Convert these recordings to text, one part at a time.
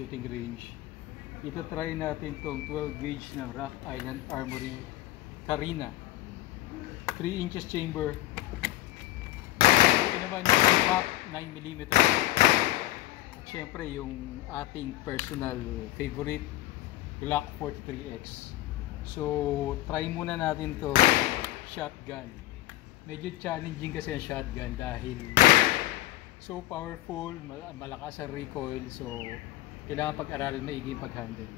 shooting range. Ito try natin tong 12 gauge ng Rock Island Armory Carina. 3 inches chamber. Ito naman yung Mach 9mm. Siyempre yung ating personal favorite Glock 43X. So try muna natin to shotgun. Medyo challenging kasi ang shotgun dahil so powerful, malakas ang recoil, so kailangan pag-aralan maigi yung pag-handle.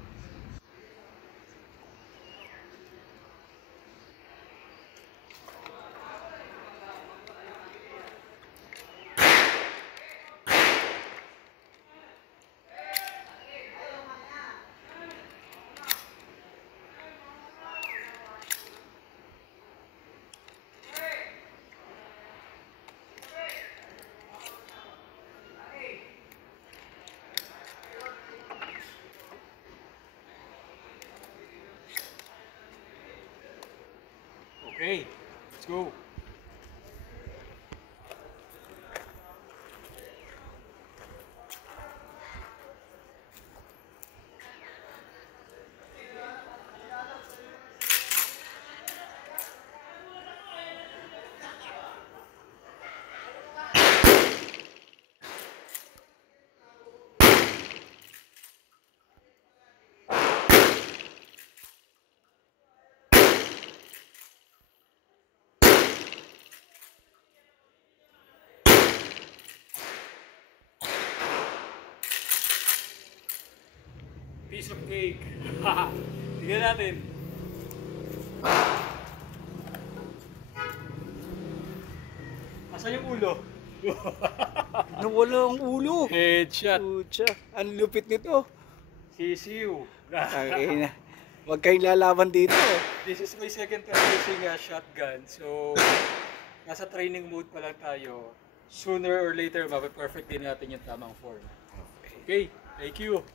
Okay, let's go. Piece of cake. Tignan natin. Asan yung ulo? Nawala ang ulo. Headshot. Pucha, ang lupit nito. Sisiw. Ay, wag kayong lalaban dito. This is my second time using a shotgun. So, nasa training mode pa lang tayo. Sooner or later, mape-perfect din natin yung tamang form. Okay, thank you.